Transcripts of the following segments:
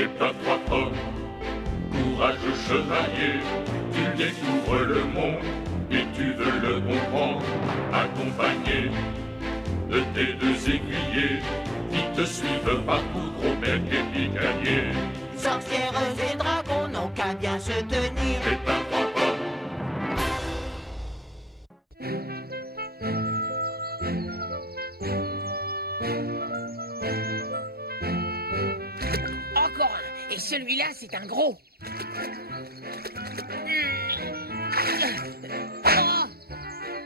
Pépin trois pommes, courageux chevalier, tu découvres le monde et tu veux le comprendre, accompagné de tes deux aiguillés qui te suivent partout, Gros-Bec et Picanier. Sorcières et dragons n'ont qu'à bien se tenir. Pépin trois pommes. Encore un. Et celui-là, c'est un gros. Oh,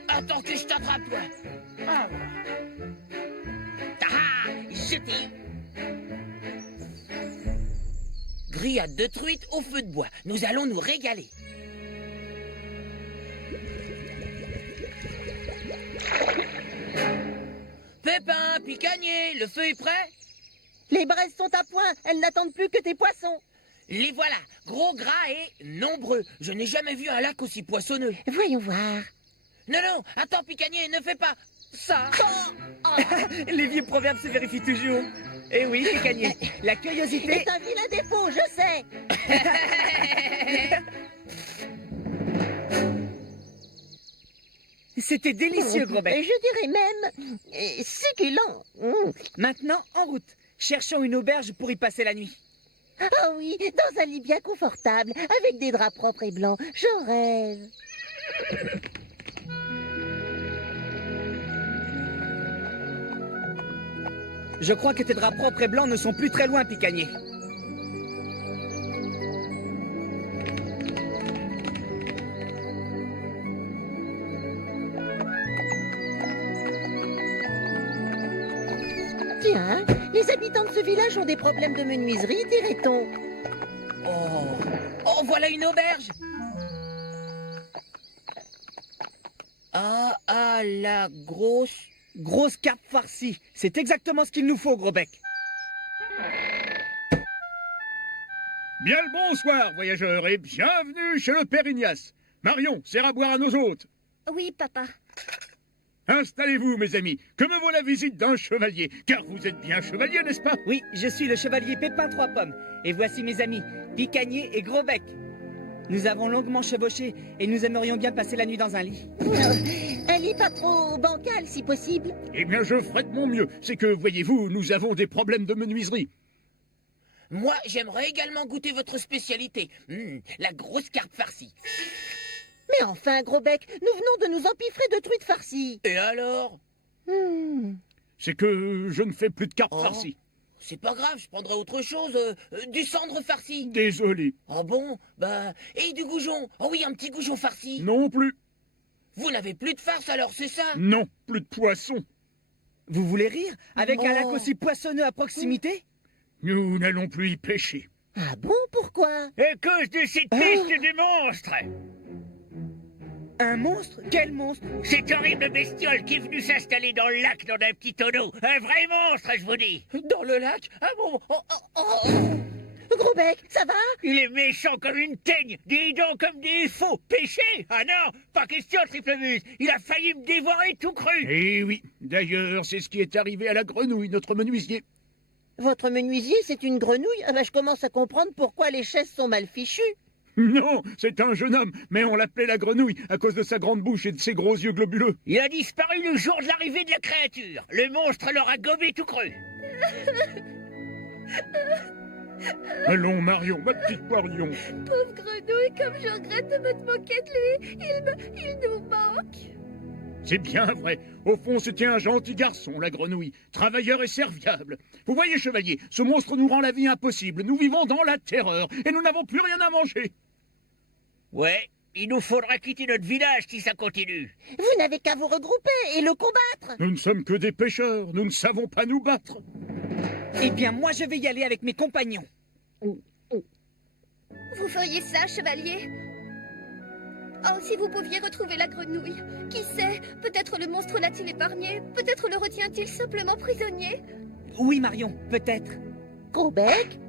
attends que je t'attrape, toi. Ah, jeté. Grillade de truite au feu de bois. Nous allons nous régaler. Pépin, Picanier, le feu est prêt? Les braises sont à point, elles n'attendent plus que tes poissons. Les voilà, gros, gras et nombreux. Je n'ai jamais vu un lac aussi poissonneux. Voyons voir. Non, non, attends, Picanier, ne fais pas ça. Les vieux proverbes se vérifient toujours. Eh oui, Picanier, la curiosité... C'est un vilain défaut, je sais. C'était délicieux, Gros-Bec. Je dirais même succulent. Maintenant, en route. Cherchons une auberge pour y passer la nuit. Ah oui, dans un lit bien confortable, avec des draps propres et blancs. J'en rêve. Je crois que tes draps propres et blancs ne sont plus très loin, Picanier. Tiens, les habitants de ce village ont des problèmes de menuiserie, dirait-on. Oh, voilà une auberge. Ah, la grosse... Grosse carpe farcie. C'est exactement ce qu'il nous faut, Gros-Bec. Bien le bonsoir, voyageurs, et bienvenue chez le Père Ignace. Marion, sers à boire à nos hôtes. Oui, papa. Installez-vous, mes amis. Que me vaut la visite d'un chevalier? Car vous êtes bien chevalier, n'est-ce pas? Oui, je suis le chevalier Pépin Trois Pommes. Et voici mes amis, Picanier et Gros-Bec. Nous avons longuement chevauché et nous aimerions bien passer la nuit dans un lit. Un lit pas trop bancal, si possible. Eh bien, je ferai de mon mieux. C'est que, voyez-vous, nous avons des problèmes de menuiserie. Moi, j'aimerais également goûter votre spécialité. La grosse carpe farcie. Mais enfin, Gros-Bec, nous venons de nous empiffrer de truites farcies. Et alors? C'est que je ne fais plus de carpe Oh. farcie. C'est pas grave, je prendrai autre chose. Du cendre farci. Désolé. Ah bon? Et du goujon? Oh oui, un petit goujon farci. Non plus. Vous n'avez plus de farce alors, c'est ça? Non, plus de poisson. Vous voulez rire? Avec un lac Oh. aussi poissonneux à proximité? Nous n'allons plus y pêcher. Ah bon, pourquoi? À cause de cette peste de monstre. Un monstre? Quel monstre? Cette horrible bestiole qui est venue s'installer dans le lac dans un petit tonneau. Un vrai monstre, je vous dis. Dans le lac? Ah bon? Gros-Bec, ça va? Il est méchant comme une teigne, des dents comme des faux. Pêcher? Ah non, pas question, Triplemuse. Il a failli me dévorer tout cru. Eh oui, d'ailleurs, c'est ce qui est arrivé à la grenouille, notre menuisier. Votre menuisier, c'est une grenouille? Ah ben, je commence à comprendre pourquoi les chaises sont mal fichues. Non, c'est un jeune homme, mais on l'appelait la grenouille à cause de sa grande bouche et de ses gros yeux globuleux. Il a disparu le jour de l'arrivée de la créature. Le monstre l'aura gobé tout cru. Allons, Marion, ma petite poirion. Pauvre grenouille, comme je regrette de me moquer de lui. Il nous manque. C'est bien vrai. Au fond, c'était un gentil garçon, la grenouille. Travailleur et serviable. Vous voyez, chevalier, ce monstre nous rend la vie impossible. Nous vivons dans la terreur et nous n'avons plus rien à manger. Ouais, il nous faudra quitter notre village si ça continue. Vous n'avez qu'à vous regrouper et le combattre. Nous ne sommes que des pêcheurs. Nous ne savons pas nous battre. Eh bien, moi, je vais y aller avec mes compagnons. Vous feriez ça, chevalier? Oh, si vous pouviez retrouver la grenouille. Qui sait? Peut-être le monstre l'a-t-il épargné? Peut-être le retient-il simplement prisonnier? Oui, Marion, peut-être. Gros-Bec?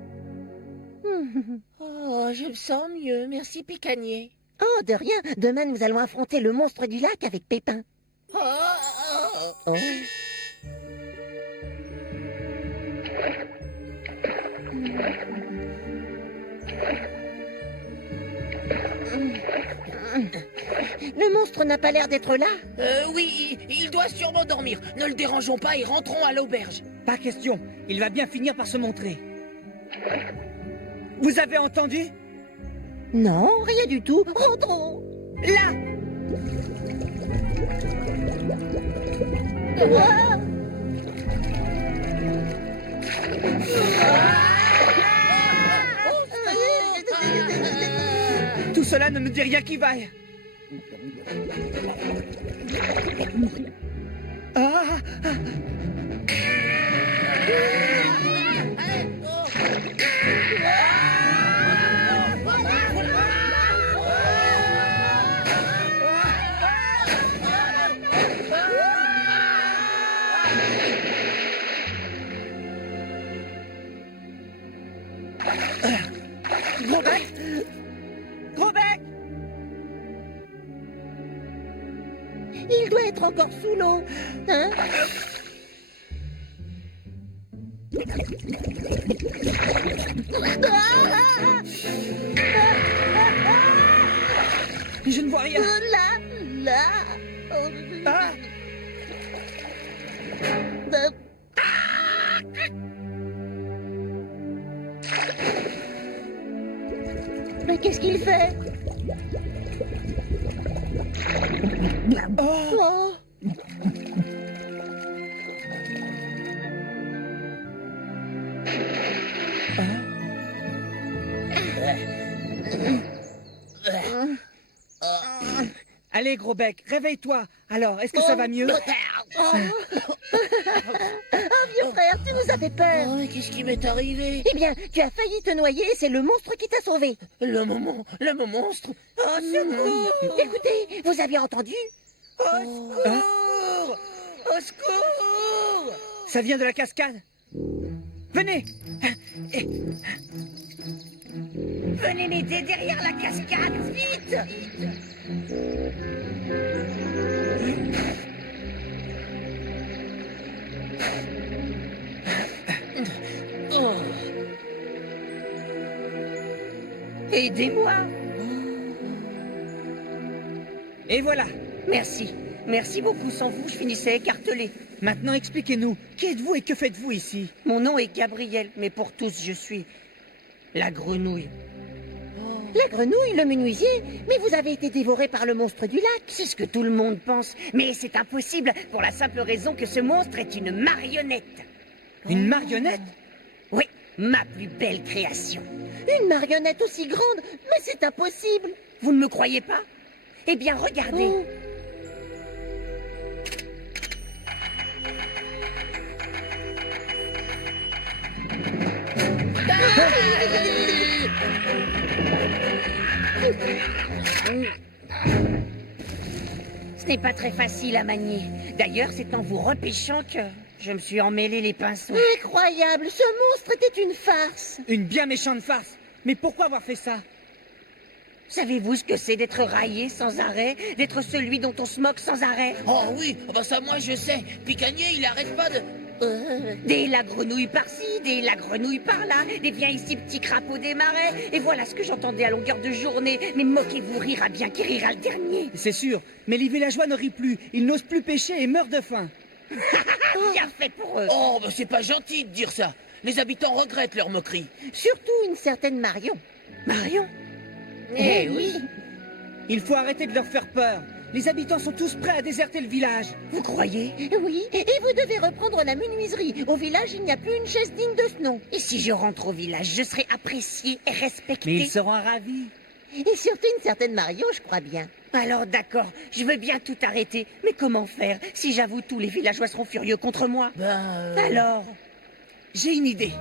Oh, je me sens mieux, merci Picanier. Oh, de rien. Demain, nous allons affronter le monstre du lac avec Pépin. Oh. Le monstre n'a pas l'air d'être là. Oui, il doit sûrement dormir. Ne le dérangeons pas et rentrons à l'auberge. Pas question, il va bien finir par se montrer. Vous avez entendu? Non, rien du tout. Rentrons. Là! Ah. Tout cela ne me dit rien qui vaille. Ah! Gros bec! Gros bec! Il doit être encore sous l'eau. Hein? Je ne vois rien. Là. Ah! Mais qu'est-ce qu'il fait? Oh. Allez, gros bec, réveille-toi. Alors, est-ce que ça va mieux? Oh, vieux frère, tu nous as fait peur. Oh, qu'est-ce qui m'est arrivé? Eh bien, tu as failli te noyer et c'est le monstre qui t'a sauvé. Le monstre. Oh, secours! Écoutez, vous aviez entendu? Hein? Au secours! Ça vient de la cascade. Venez! Venez m'aider derrière la cascade, vite! Oh. Aidez-moi! Et voilà. Merci. Merci beaucoup. Sans vous, je finissais écartelé. Maintenant, expliquez-nous. Qui êtes-vous et que faites-vous ici? Mon nom est Gabriel, mais pour tous, je suis la grenouille. La grenouille, le menuisier? Mais vous avez été dévoré par le monstre du lac. C'est ce que tout le monde pense. Mais c'est impossible pour la simple raison que ce monstre est une marionnette. Une marionnette? Oui, ma plus belle création. Une marionnette aussi grande? Mais c'est impossible. Vous ne me croyez pas? Eh bien, regardez. Ce n'est pas très facile à manier. D'ailleurs, c'est en vous repêchant que je me suis emmêlé les pinceaux. Incroyable, ce monstre était une farce. Une bien méchante farce. Mais pourquoi avoir fait ça? Savez-vous ce que c'est d'être raillé sans arrêt? D'être celui dont on se moque sans arrêt? Oh oui, bah ça moi je sais. Picanier, il arrête pas de... Des la grenouille par-ci, des la grenouille par-là, des viens ici petits crapauds des marais. Et voilà ce que j'entendais à longueur de journée. Mais moquez-vous, rira bien qui rira le dernier. C'est sûr. Mais les villageois ne rient plus. Ils n'osent plus pêcher et meurent de faim. Bien fait pour eux. Oh, bah c'est pas gentil de dire ça. Les habitants regrettent leur moquerie. Surtout une certaine Marion. Marion? Eh oui. Il faut arrêter de leur faire peur. Les habitants sont tous prêts à déserter le village. Vous croyez? Oui, et vous devez reprendre la menuiserie. Au village, il n'y a plus une chaise digne de ce nom. Et si je rentre au village, je serai appréciée et respectée. Mais ils seront ravis. Et surtout une certaine Marion, je crois bien. Alors d'accord, je veux bien tout arrêter. Mais comment faire? Si j'avoue tout, les villageois seront furieux contre moi. Alors, J'ai une idée.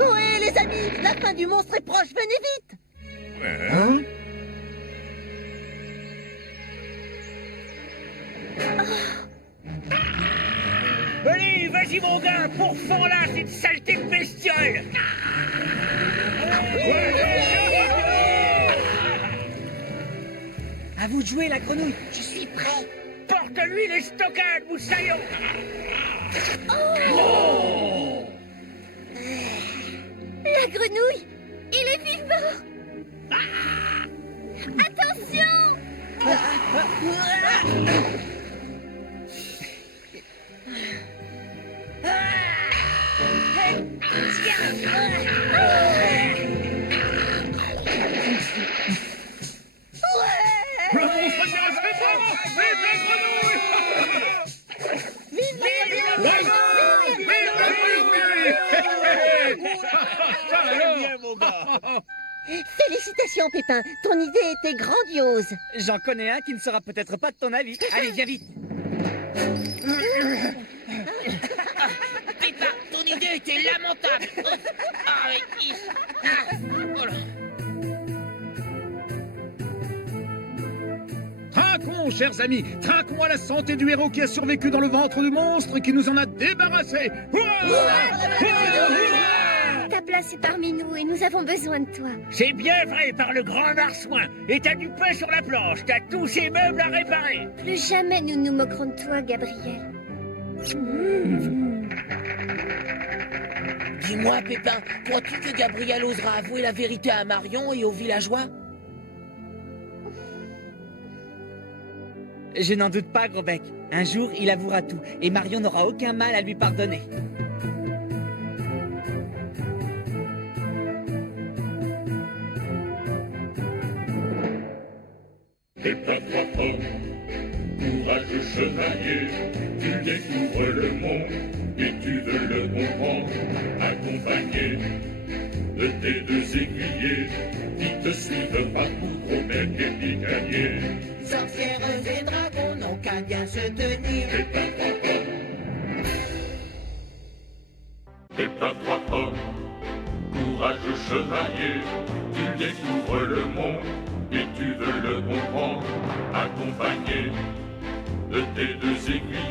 ohé les amis, la fin du monstre est proche, venez vite. Hein? Allez, vas-y mon gars, pourfends là cette saleté de bestiole. À vous de jouer, la grenouille. Je suis prêt. Porte-lui les stockades, moussaillon. La grenouille, il est vivant. Le monstre s'est resté. Vive la grenouille! Bien, mon gars. Félicitations, Pépin. Ton idée était grandiose. J'en connais un qui ne sera peut-être pas de ton avis. Allez, viens vite. Pépin, ton idée était lamentable. Ah, oui. Voilà. Trinquons, chers amis, trinquons à la santé du héros qui a survécu dans le ventre du monstre et qui nous en a débarrassés. Ta place est parmi nous et nous avons besoin de toi. C'est bien vrai par le grand marsouin. Et t'as du pain sur la planche, t'as tous ces meubles à réparer. Plus jamais nous nous moquerons de toi, Gabriel. Dis-moi, Pépin, crois-tu que Gabriel osera avouer la vérité à Marion et aux villageois? Je n'en doute pas, Gros-Bec. Un jour, il avouera tout, et Marion n'aura aucun mal à lui pardonner. Pépin trois pommes, courageux chevalier, tu découvres le monde et tu veux le comprendre, accompagné de tes deux aiguillés qui te suivent partout, Gros-Bec et Picanier. Sorcières et dragons n'ont qu'à bien se tenir. Pépin trois pommes, Pépin trois pommes, courageux chevalier, tu découvres le monde et tu veux le comprendre, accompagné de tes deux aiguilles